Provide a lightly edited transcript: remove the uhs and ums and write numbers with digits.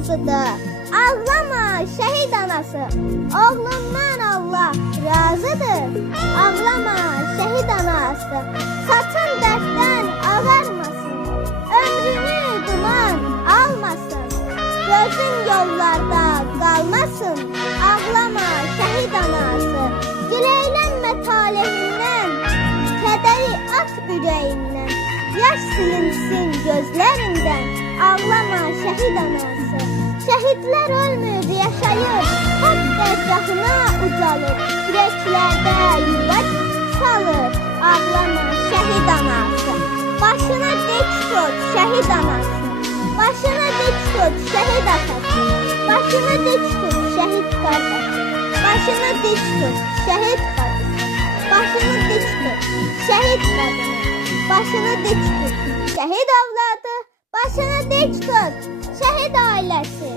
razıdır. Ağlama şəhid anası, oğlundan Allah razıdır. Ağlama şəhid anası, saçın dərddən ağarmasın. Ömrünü duman almasın, gözün yollarda qalmasın. Ağlama şəhid anası, gileylənmə talehindən, kədəri at ürəyindən, yaş silinsin gözlərindən. Ağlama şəhid anası, şəhidlər ölmür, yaşayır, haqq dərgahına ucalır, ürəklərdə yuva salır. Ağlama şəhid anası, başına dik tut şəhid anası, başına dik tut şəhid atası, başına dik tut şəhid qardaşı, başına dik tut şəhid bacısı, başına dik tut şəhid qadını, başına dik tut şəhid avladı, başına dik tut şəhid ailəsi.